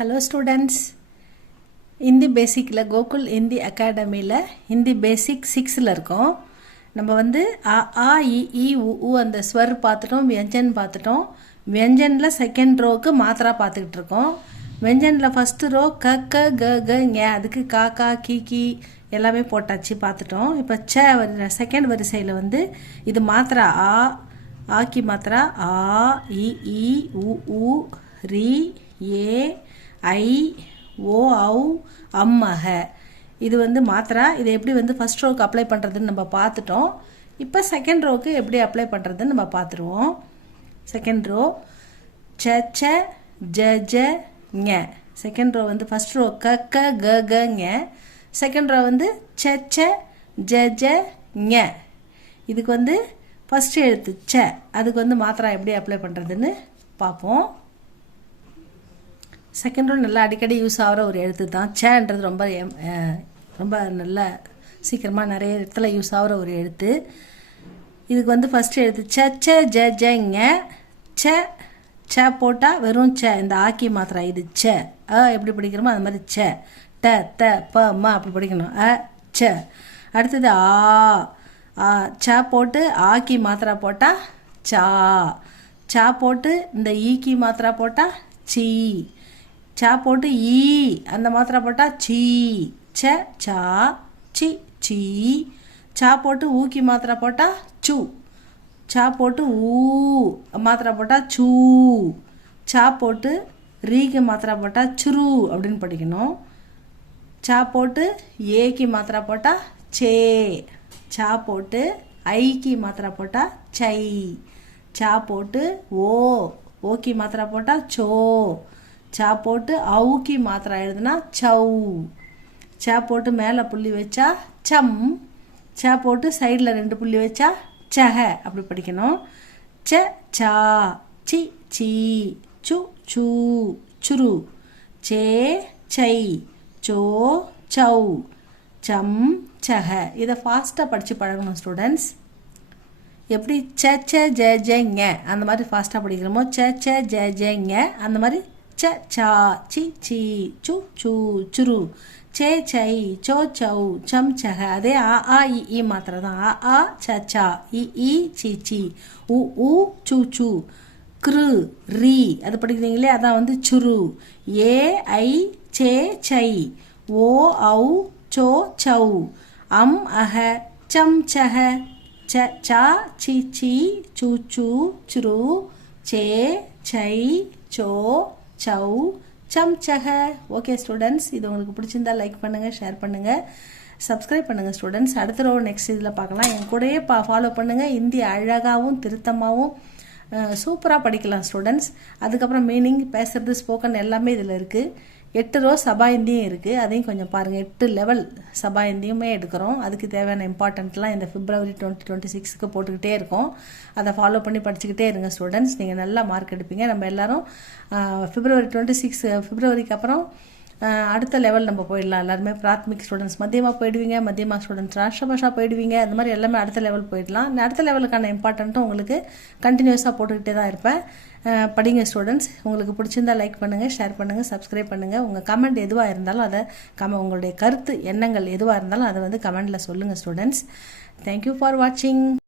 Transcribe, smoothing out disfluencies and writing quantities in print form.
Hello students, Hindi பேசிக்கில் Gokul Hindi அகாடமியில் ஹிந்தி பேசிக் 6ல் இருக்கோம். நம்ம வந்து அ ஆ இ உ அந்த ஸ்வர் பார்த்துட்டோம், வியஞ்சன் பார்த்துட்டோம். வியஞ்சனில் செகண்ட் ரோவுக்கு மாத்திரா பார்த்துக்கிட்டு இருக்கோம். வியஞ்சனில் ஃபஸ்ட்டு ரோ க க க க ஞ, அதுக்கு கா கா கி கி எல்லாமே போட்டாச்சு பார்த்துட்டோம். இப்போ செகண்ட் வரிசையில் வந்து இது மாத்திரா ஆக்கி மாத்திரா ஆ இ உ ரி ஏ ஐ ஓ ஔ அம்மஹ. இது வந்து மாத்திரா. இதை எப்படி வந்து ஃபஸ்ட் ரோவுக்கு அப்ளை பண்ணுறதுன்னு நம்ம பார்த்துட்டோம். இப்போ செகண்ட் ரோவுக்கு எப்படி அப்ளை பண்ணுறதுன்னு நம்ம பார்த்துருவோம். செகண்ட் ரோ ச ச ஜ ஜ ஞ. செகண்ட் ரோ வந்து ஃபஸ்ட் ரோ க க க க ஞ. செகண்ட் ரோ வந்து ச ச ஜ ஜ ஞ. இதுக்கு வந்து ஃபஸ்ட்டு எழுத்து ச, அதுக்கு வந்து மாத்திரா எப்படி அப்ளை பண்ணுறதுன்னு பார்ப்போம். செகண்ட் ரோ நல்லா அடிக்கடி யூஸ் ஆகிற ஒரு எழுத்து தான். சேன்றது ரொம்ப நல்ல சீக்கிரமாக நிறைய இடத்துல யூஸ் ஆகிற ஒரு எழுத்து. இதுக்கு வந்து ஃபஸ்ட்டு எழுத்து ச ச ஜ ஜங்க. ச ச போட்டால் வெறும் ச, இந்த ஆக்கி மாத்திரா இது ச. எப்படி படிக்கிறோமோ அது மாதிரி ச. ட த ப ம அப்படி படிக்கணும். ச. அடுத்தது ச போட்டு ஆக்கி மாத்திரா போட்டால் சா. சா போட்டு இந்த ஈக்கி மாத்திரா போட்டால் சீ. சா போட்டு ஈ அந்த மாத்திரா போட்டால் சீ. ச சா சி சீ. சா போட்டு ஊக்கி மாத்திரா போட்டால் சு. சா போட்டு ஊ மாத்திரா போட்டால் சூ. சா போட்டு ரீக்கு மாத்திரா போட்டால் சுரு அப்படின்னு படிக்கணும். சா போட்டு ஏக்கு மாத்திரா போட்டால் சே. சா போட்டு ஐக்கு மாத்திரா போட்டால் சை. சா போட்டு ஓக்கி மாத்திரா போட்டால் சோ. சா போட்டு அவுக்கி மாத்திரா எழுதுனா சௌ. சா போட்டு மேலே புள்ளி வச்சா சம். சா போட்டு சைடில் 2 புள்ளி வச்சா சஹ அப்படி படிக்கணும். ச சா சி சீ சு சூ சுரு. சே சை சோ சௌ சம் சஹ. இதை ஃபாஸ்ட்டாக படித்து பழகணும் ஸ்டூடெண்ட்ஸ். எப்படி ச ச ஜ ஜங்க அந்த மாதிரி ஃபாஸ்ட்டாக படிக்கிறோமோ ச ச ஜ ஜங்க அந்த மாதிரி ச சா சி சீ சு சூ சுரு. சே சை சோ சௌ சம் சஹ. அதே ஆ இ மாத்திரை தான். ஆ ச சா இ சி சி உ சு சு. கிரு ரீ அது படிக்கிறீங்களே அதான் வந்து சுரு. ஏ ஐ சே சை ஓ ஔ சோ சௌ அம் அஹ சம் சஹ. ச சா சி சீ சு சூ சுரு. சே சை சோ சௌ சம் சஹ. ஓகே ஸ்டூடெண்ட்ஸ், இது உங்களுக்கு பிடிச்சிருந்தா லைக் பண்ணுங்கள், ஷேர் பண்ணுங்கள், சப்ஸ்கிரைப் பண்ணுங்கள் ஸ்டூடெண்ட்ஸ். அடுத்த ரோ நெக்ஸ்ட் இதில் பார்க்கலாம். என் கூடயே ஃபாலோ பண்ணுங்கள். ஹிந்தி அழகாகவும் திருத்தமாகவும் சூப்பராக படிக்கலாம் ஸ்டூடெண்ட்ஸ். அதுக்கப்புறம் மீனிங் பேசுகிறது ஸ்போக்கன் எல்லாமே இதில் இருக்குது. 8 ரோ சபா ஹிந்தியும் இருக்குது, அதையும் கொஞ்சம் பாருங்கள். 8 லெவல் சபா ஹிந்தியுமே எடுக்கிறோம். அதுக்கு தேவையான இம்பார்ட்டண்ட்லாம் இந்த February 2026க்கு போட்டுக்கிட்டே இருக்கோம். அதை ஃபாலோ பண்ணி படிச்சுக்கிட்டே இருங்க ஸ்டூடெண்ட்ஸ். நீங்கள் நல்லா மார்க் எடுப்பீங்க. நம்ம எல்லோரும் February 26 பிப்ரவரிக்கு அப்புறம் அடுத்த லெவல் நம்ம போயிடலாம். எல்லாருமே பிராத்மிக் ஸ்டூடெண்ட்ஸ் மத்தியமாக போயிடுவீங்க, மத்தியமா ஸ்டூடெண்ட்ஸ் ராஷ்டிரபாஷா போயிடுவீங்க. அந்த மாதிரி எல்லாமே அடுத்த லெவல் போயிடலாம். அடுத்த லெவலுக்கான இம்பார்ட்டண்ட்டும் உங்களுக்கு கண்டினியூஸாக போட்டுக்கிட்டே தான் இருப்பேன். படிங்க ஸ்டூடெண்ட்ஸ். உங்களுக்கு பிடிச்சிருந்தா லைக் பண்ணுங்கள், ஷேர் பண்ணுங்கள், சப்ஸ்கிரைப் பண்ணுங்கள். உங்கள் கமெண்ட் எதுவாக இருந்தாலும் அதை உங்களுடைய கருத்து எண்ணங்கள் எதுவாக இருந்தாலும் அதை வந்து கமெண்டில் சொல்லுங்கள் ஸ்டூடெண்ட்ஸ். தேங்க்யூ ஃபார் வாட்சிங்.